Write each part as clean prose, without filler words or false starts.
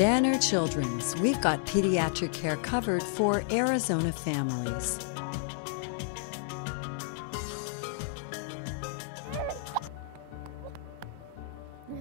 Banner Children's, we've got pediatric care covered for Arizona families.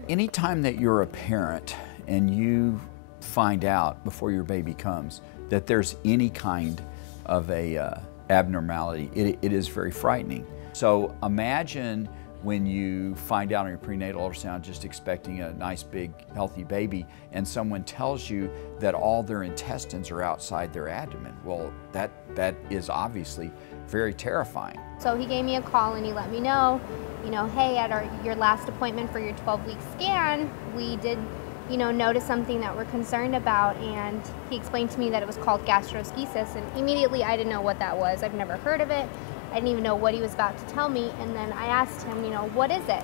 Anytime that you're a parent and you find out before your baby comes that there's any kind of a abnormality, it is very frightening. So imagine when you find out on your prenatal ultrasound just expecting a nice big healthy baby and someone tells you that all their intestines are outside their abdomen. Well, that is obviously very terrifying. So he gave me a call and he let me know, hey, at your last appointment for your 12-week scan, we did, notice something that we're concerned about, and he explained to me that it was called gastroschisis, and immediately I didn't know what that was. I've never heard of it. I didn't even know what he was about to tell me, and then I asked him, what is it?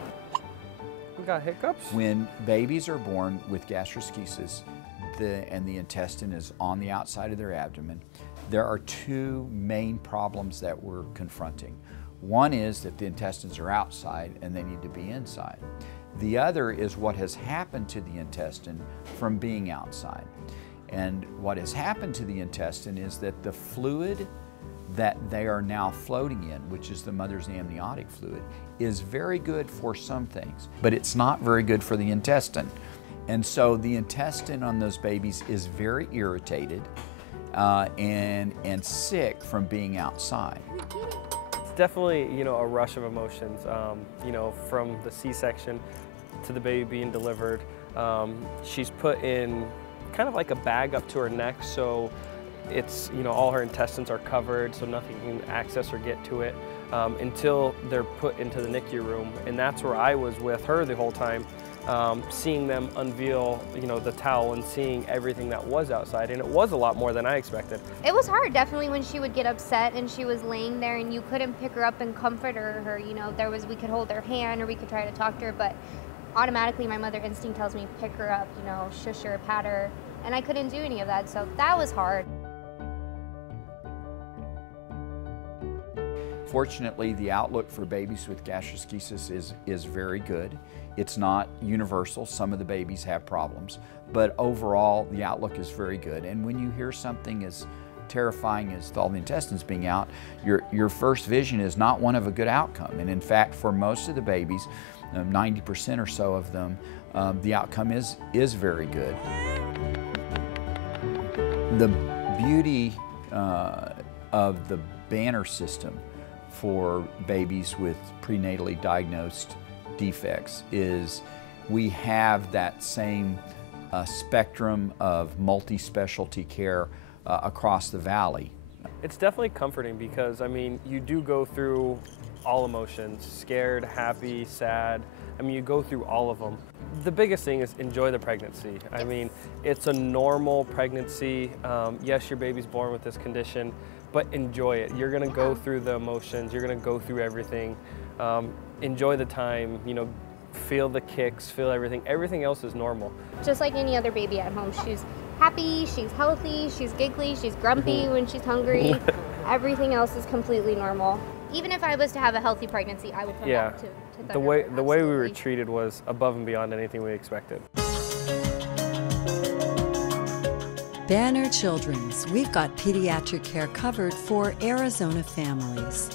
We got hiccups? When babies are born with gastroschisis and the intestine is on the outside of their abdomen, there are two main problems that we're confronting. One is that the intestines are outside and they need to be inside. The other is what has happened to the intestine from being outside. And what has happened to the intestine is that the fluid that they are now floating in, which is the mother's amniotic fluid, is very good for some things, but it's not very good for the intestine. And so the intestine on those babies is very irritated and sick from being outside. It's definitely, a rush of emotions, from the C-section to the baby being delivered. She's put in kind of like a bag up to her neck, so it's, all her intestines are covered, so nothing can access or get to it until they're put into the NICU room. And that's where I was with her the whole time, seeing them unveil, the towel and seeing everything that was outside. And it was a lot more than I expected. It was hard, definitely, when she would get upset and she was laying there and you couldn't pick her up and comfort her. We could hold her hand or we could try to talk to her, but automatically my mother instinct tells me pick her up, shush her, pat her, and I couldn't do any of that, so that was hard. Fortunately, the outlook for babies with gastroschisis is very good. It's not universal. Some of the babies have problems, but overall the outlook is very good. And when you hear something as terrifying as all the intestines being out, your first vision is not one of a good outcome. And in fact, for most of the babies, 90% or so of them, the outcome is very good. The beauty of the Banner system for babies with prenatally diagnosed defects is we have that same spectrum of multi-specialty care across the valley. It's definitely comforting because, you do go through all emotions, scared, happy, sad. You go through all of them. The biggest thing is enjoy the pregnancy. It's a normal pregnancy. Yes, your baby's born with this condition, but enjoy it. You're gonna go through the emotions, you're gonna go through everything. Enjoy the time, feel the kicks, feel everything. Everything else is normal. Just like any other baby at home, she's happy, she's healthy, she's giggly, she's grumpy when she's hungry. Everything else is completely normal. Even if I was to have a healthy pregnancy, I would come back to the way we were treated was above and beyond anything we expected. Banner Children's, we've got pediatric care covered for Arizona families.